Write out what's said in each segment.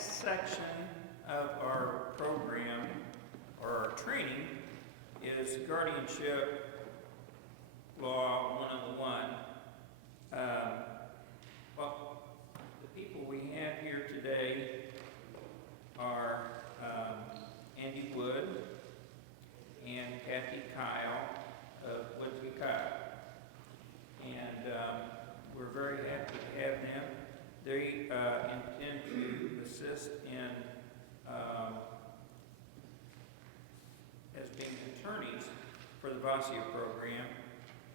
next section of our program, or our training, is Guardianship Law 101. Well, the people we have here today are Andy Wood and Kathy Kyle of Woodley Kyle. And we're very happy to have them. They intend to assist in as being attorneys for the VASIA program,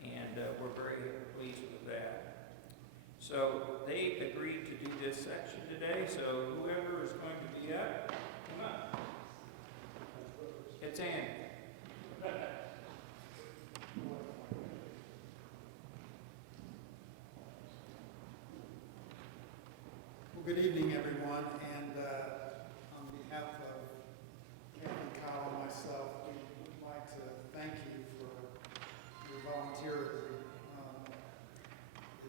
and we're very pleased with that. So they agreed to do this section today, so whoever is going to be up, come on. It's Andy. Good evening, everyone, and on behalf of Captain Kyle and myself, we would like to thank you for your volunteerism.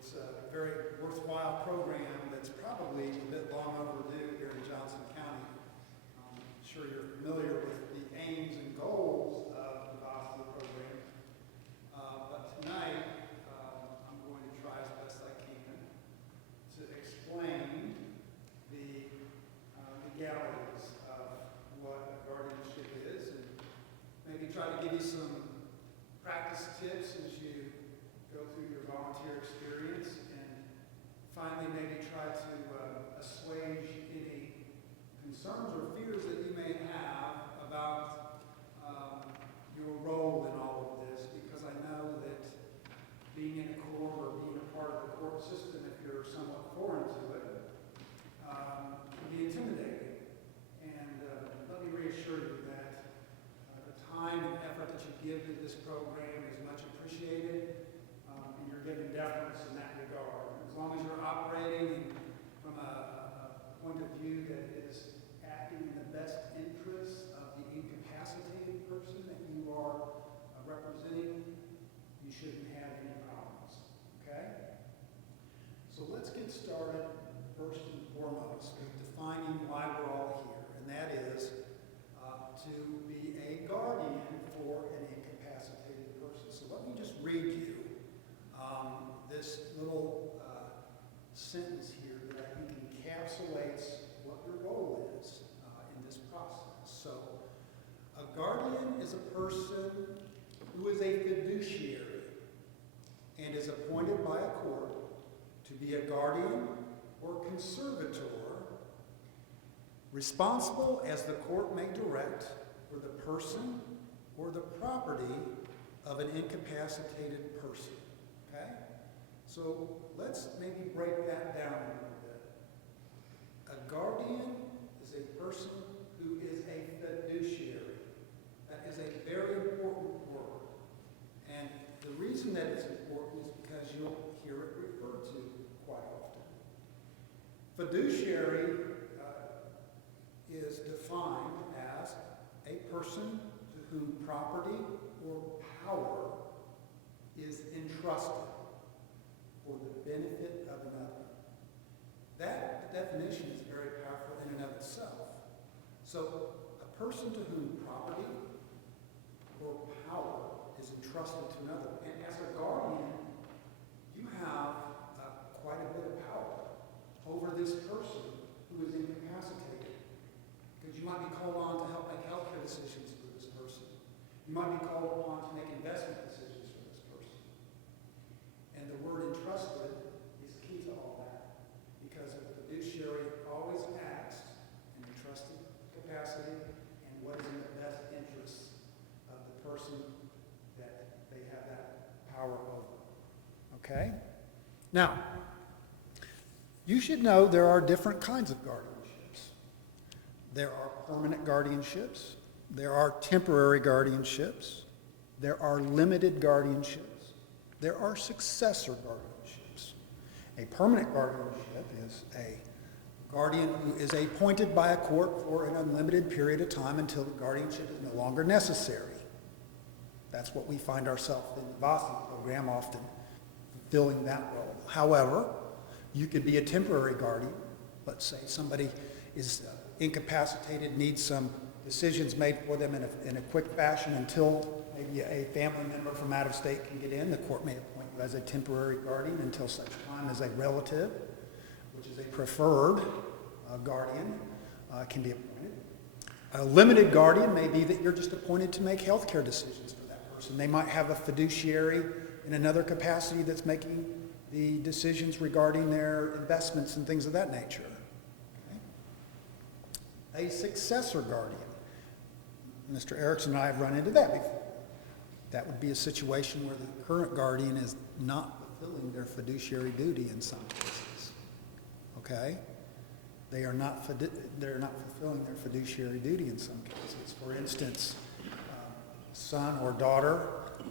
It's a very worthwhile program that's probably a bit long overdue here in Johnson County. I'm sure you're familiar with the aims and goals of the VASIA program, but tonight I'm going to try as best I can to explain the legalities of what guardianship is, and maybe try to give you some practice tips as you go through your volunteer experience, and finally maybe try to assuage any concerns or fears that you may have about your role in all of this, because I know that being in a court or being a part of the court system, if you're somewhat foreign to it, can be intimidating. And let me reassure you that the time and effort that you give to this program is much appreciated, and you're given deference in that regard. As long as you're operating from a point of view that is acting in the best interest of the incapacitated person that you are representing, you shouldn't have any problems. Okay? So let's get started first and foremost with defining why we're all here, and that is to be a guardian for an incapacitated person. So let me just read you this little sentence here that I think encapsulates what your role is in this process. So, a guardian is a person who is a fiduciary and is appointed by a court to be a guardian or conservator, responsible as the court may direct for the person or the property of an incapacitated person. Okay? So let's maybe break that down a little bit. A guardian is a person who is a fiduciary. That is a very important word. And the reason that it's important is because you'll hear it referred to quite often. Fiduciary is defined as a person to whom property or power is entrusted for the benefit of another. That definition is very powerful in and of itself. So, a person to whom property or power is entrusted to another. And as a guardian, you have quite a bit of power over this person who is incapacitated. Because you might be called on to help make healthcare decisions for this person. You might be called upon to make investment decisions for this person. And the word entrusted is key to all that. Because a fiduciary always acts in a trusted capacity and what is in the best interest of the person that they have that power over. Okay? Now, you should know there are different kinds of guardianships. There are permanent guardianships. There are temporary guardianships. There are limited guardianships. There are successor guardianships. A permanent guardianship is a guardian who is appointed by a court for an unlimited period of time until the guardianship is no longer necessary. That's what we find ourselves in the VASIA program, often filling that role. However, you could be a temporary guardian. Let's say somebody is incapacitated, needs some decisions made for them in a quick fashion until maybe a family member from out of state can get in. The court may appoint you as a temporary guardian until such time as a relative, which is a preferred guardian, can be appointed. A limited guardian may be that you're just appointed to make healthcare decisions for that person. They might have a fiduciary in another capacity that's making the decisions regarding their investments and things of that nature. Okay? A successor guardian. Mr. Erickson and I have run into that before. That would be a situation where the current guardian is not fulfilling their fiduciary duty in some cases. Okay? They're not fulfilling their fiduciary duty in some cases. For instance, son or daughter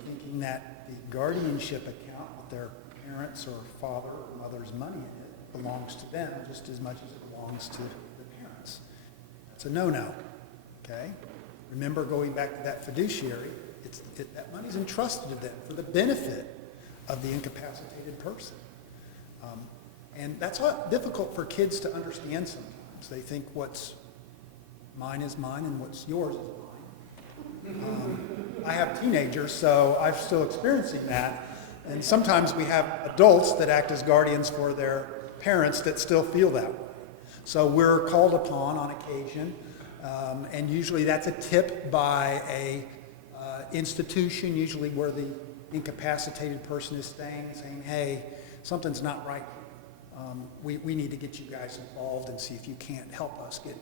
thinking that the guardianship account with their parents or father or mother's money in it belongs to them just as much as it belongs to the parents. That's a no-no. Okay? Remember, going back to that fiduciary, that money's entrusted to them for the benefit of the incapacitated person. And that's difficult for kids to understand sometimes. They think what's mine is mine and what's yours is mine. I have teenagers, so I'm still experiencing that. And sometimes we have adults that act as guardians for their parents that still feel that way. So we're called upon on occasion, and usually that's a tip by a institution, usually where the incapacitated person is staying, saying, hey, something's not right. We need to get you guys involved and see if you can't help us get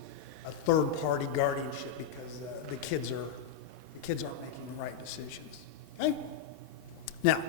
a third-party guardianship because the kids aren't making the right decisions. Okay? Now,